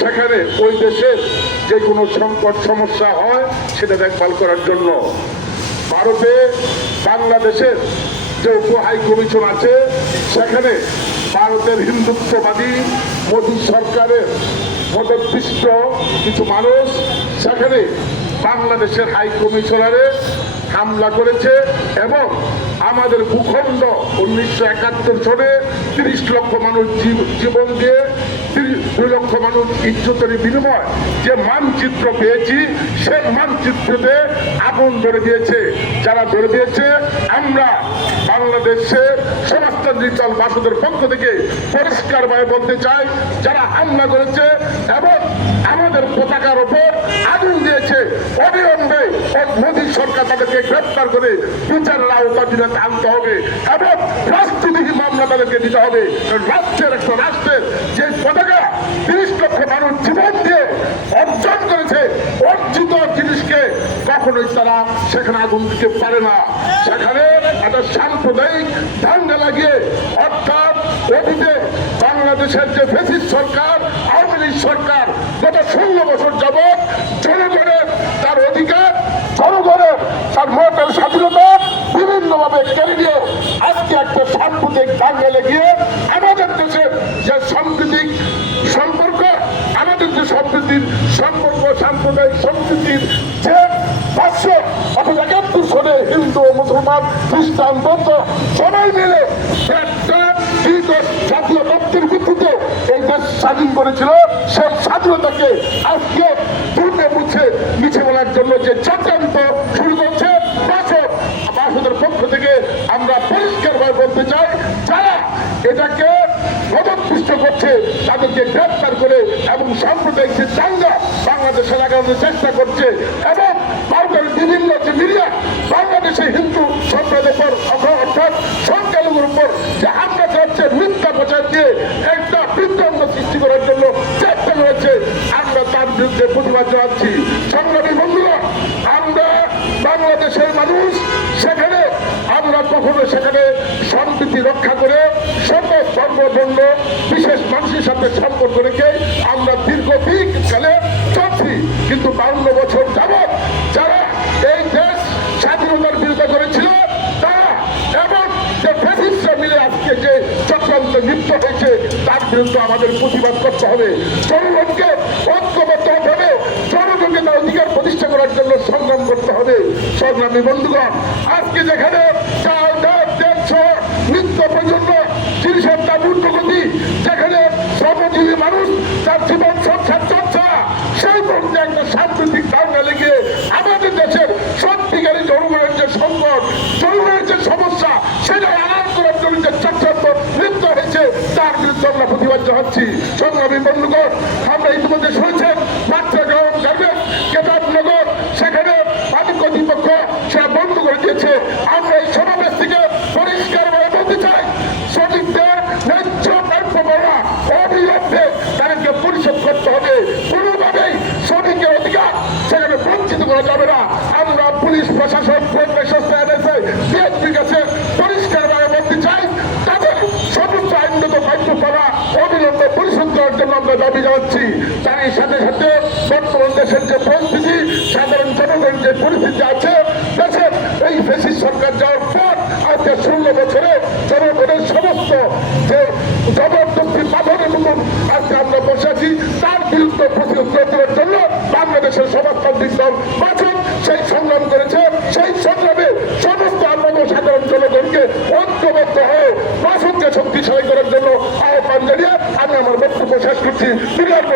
সেখানে ওই দেশের যে কোনো সংকট সমস্যা হয় সেটা দেখভাল করার জন্য। ভারতে বাংলাদেশের যে উপ হাই কমিশন আছে সেখানে ভারতের হিন্দুত্ববাদী মোদী সরকারের মদতপৃষ্ট কিছু মানুষ সেখানে বাংলাদেশের হাই কমিশনারে হামলা করেছে এবং আমাদের ভূখণ্ড 1971 সনে 30 লক্ষ মানুষ জীবন দিয়ে 2 লক্ষ মানুষ ইজ্জতের বিনিময় যে মানচিত্র পেয়েছি সেই মানচিত্রতে আগুন ধরে দিয়েছে। যারা ধরে দিয়েছে আমরা বাংলাদেশের সমাজতান্ত্রিক দল বাসদের পক্ষ থেকে পরিষ্কারভাবে বলতে চাই, যারা হামলা করেছে এবং আমাদের পতাকার ওপর আগুন দিয়েছে অবিলম্বে মোদী সরকার তাদেরকে গ্রেপ্তার করে বিচারের আওতায় আনতে হবে এবং রাষ্ট্রদ্রোহী মামলা তাদেরকে দিতে হবে। রাষ্ট্রের যে পতাকা 30 লক্ষ মানুষ জীবন দিয়ে অর্জন করেছে, অর্জিত জিনিসকে কখনোই তারা সেখানে আগুন দিতে পারে না। সেখানে একটা সাম্প্রদায়িক দাঙ্গা লাগিয়ে অর্থাৎ অতীতে বাংলাদেশের যে ফ্যাসিস্ট সরকার আওয়ামী লীগ সরকার গত 16 বছর যাবৎ জনগণের তার অধিকার, জনগণের তার ভোটের স্বাধীনতা বিভিন্নভাবে কেড়ে নিয়ে আজকে একটা সাম্প্রদায়িক দাঙ্গা লেগিয়ে আমাদের দেশের যে সাম্প্রতিক সম্পর্ক, আমাদের যে সম্প্রীতির সম্পর্ক, সাম্প্রদায়িক সম্প্রীতির যে ভাষ্য অথবা 71 সনে হিন্দু মুসলমান খ্রিস্টান বৌদ্ধ সবাই মিলে একটা জাতীয় তত্ত্বের ভিত্তিতে এই দেশ স্বাধীন করেছিল, সেই স্বাধীনতাকে আজকে তুলতে মিছে বলার জন্য যে চক্রান্ত শুরু করছে বাসদের পক্ষ থেকে আমরা পরিষ্কারভাবে বলতে চাই, যারা এটাকে মদতপুষ্ট করছে তাদেরকে গ্রেপ্তার করে এবং সাম্প্রদায়িক যে দাঙ্গা বাংলাদেশে লাগানোর চেষ্টা করছে এবং ভারতের বিভিন্ন যে মিডিয়া বাংলাদেশে হিন্দু সম্প্রদায়ের উপর অর্থাৎ সংখ্যালঘুর উপর যে হামলা চাচ্ছে মিথ্যা প্রচার দিয়ে একটা বিভ্রান্ত সৃষ্টি করার জন্য চেষ্টা করেছে, আমরা তার বিরুদ্ধে প্রতিবাদ জানাচ্ছি। সংগ্রামী বন্ধুরা, আমরা বাংলাদেশের মানুষ, সেখানে আমরা কখনো সেখানে সম্প্রীতি রক্ষা করে সকল ধর্মবর্ণ বিশেষ মানুষের সাথে সম্পর্ক রেখে আমরা দীর্ঘদিন কালে চলছি। কিন্তু 52 বছর যাবৎ যারা এই দেশ স্বাধীনতার বিরোধিতা করেছিল তারা এবং যে ফ্যাসিস্টরা মিলে আজকে যে চক্রান্ত লিপ্ত হয়েছে তার বিরুদ্ধে আমাদের প্রতিবাদ করতে হবে। জনগণকে ঐক্যবদ্ধ হতে হবে, জনগণকে তার অধিকার প্রতিষ্ঠা করার জন্য সংগ্রাম করতে হবে। সংগ্রামী বন্ধুগণ, আজকে যেখানে নিত্য প্রজন্ম জিনিসের দাম ঊর্ধ্বগতি, যেখানে শ্রমজীবী মানুষ তার জীবন সংসার চর্চা, সেই মধ্যে একটা সাম্প্রতিক দাঙ্গা লেগে আমাদের দেশের সত্যিকারী জনগণের যে সংকট, জনগণের যে সমস্যা সেটা আড়াল করার জন্য যে চক্রান্ত লিপ্ত হয়েছে তার বিরুদ্ধে আমরা প্রতিবাদ জানাচ্ছি। সংগ্রামী বন্ধুগণ, আমরা ইতিমধ্যে শুনেছেন মাত্রাগ্রাম গার্মেন্টস কেতাবনগর সেখানে পানি কর্তৃপক্ষ সেটা বন্ধ করে দিয়েছে। আমরা এই সমাবেশ থেকে পরিষ্কারভাবে বলতে চাই, শ্রমিকদের ন্যায্য প্রাপ্য পাওনা অবিলম্বে তাদেরকে পরিশোধ করতে হবে। কোনোভাবেই শ্রমিকের অধিকার সেখানে বঞ্চিত করা যাবে না। আমরা পুলিশ প্রশাসন বিএনপির কাছে পরিষ্কারভাবে বলতে চাই, তাদের সমস্ত আইনগত প্রাপ্য পাওনা অবিলম্বে পরিশোধ করার জন্য আমরা দাবি জানাচ্ছি। তারই সাথে সাথে বর্তমান দেশের যে পরিস্থিতি, সাধারণ জনগণের যে পরিস্থিতি আছে দেশের এই ফ্যাসিস্ট সরকার যাওয়ার পর আজকে 16 বছরে জনগণের সমস্ত যে জবরদস্তি বাধনের মতন আজকে আমরা বসে আছি, তার বিরুদ্ধে প্রতিরোধ করার জন্য বাংলাদেশের সমাজতান্ত্রিক দল বাচক সেই সংগ্রাম করেছে। সেই সংগ্রামে